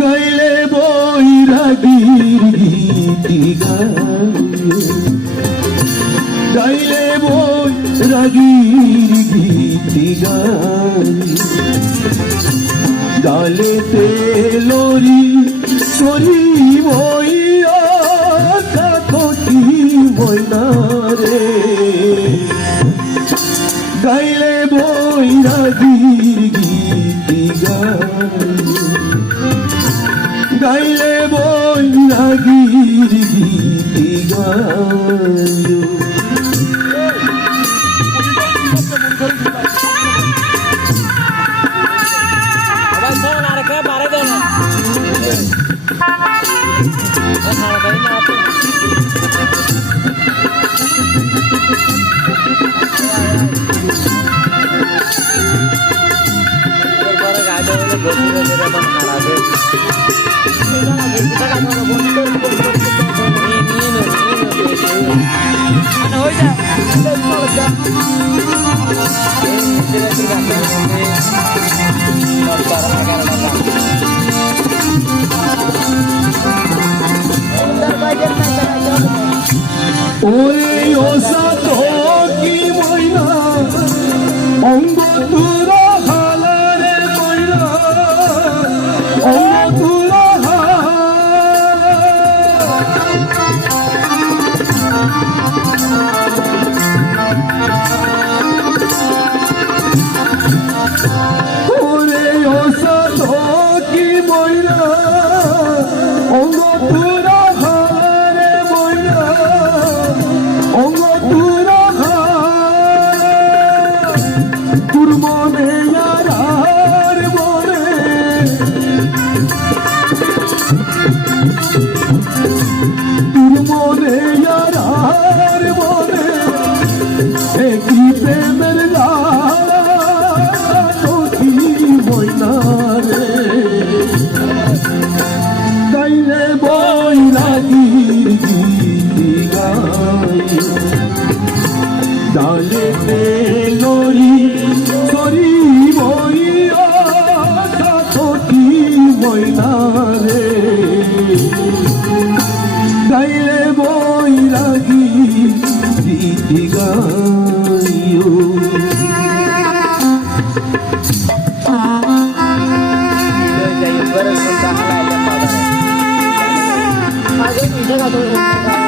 গাইলে বৈরাগীর গীতি গাইলে গাইলে বৈরাগীর গীতি গাইলে গালেতে লরি সরি বইয়া কাকটি বইনারে গাইলে গীতি গাইলে বৈরাগীর গীতি গাইলে খাওয়া দেয় না আপনি। এরপরে ওরে ওসাত কি মইনা মনে 你多少度我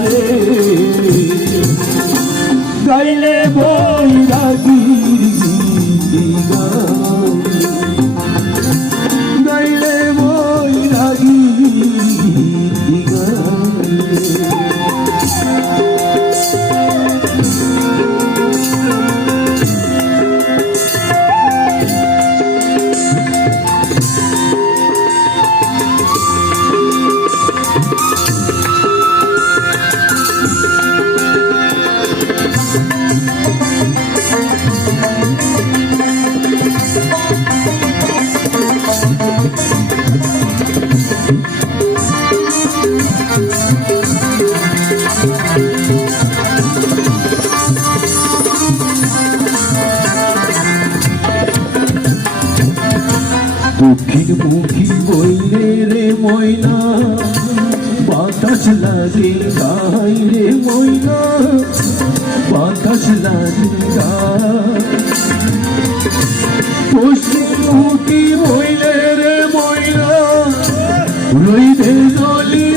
রে গাইলে বৈরাগী গাইলে বৈরাগী দক্ষিণ মুখী বইলে রে ময়না, বাতাস লাগে গাই রে ময়না, বাতাস লাগে পশ্চিম মুখী বইলে রে ময়না রইলে জলি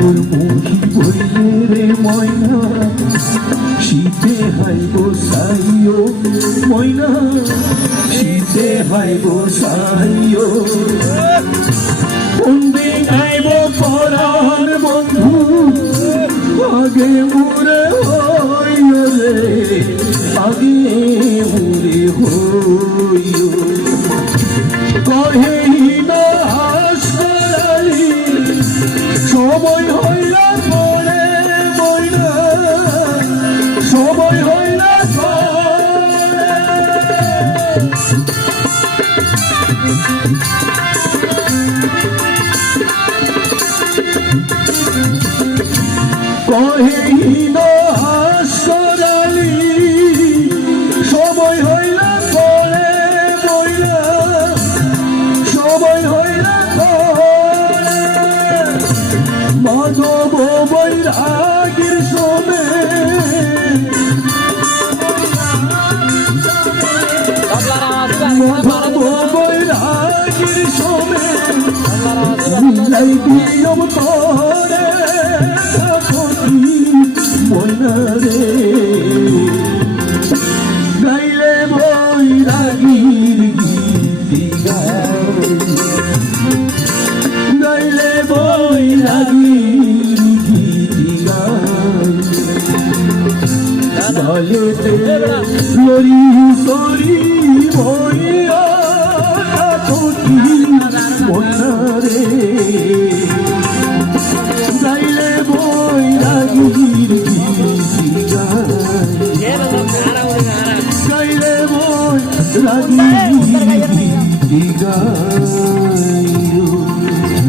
উত্তর মুখি বইলে রে ময়না শীতে হাই গোসাইও ময়না শীতে হাই গোসাইও বন্দি গাইব পরাণ সময় হইল পরে বইনা সময় হইল কহিন হাসরালি সময় হইল পরে বইলা। সময় হইল পরে মাধব বৈরাগীর দিবে, মাধব বৈরাগীর দিবে। মিলাই দিয়ম তোরে রে গাইলে বৈরাগীর গীতি গায় গাইলে বৈরাগীর বলেতে লরি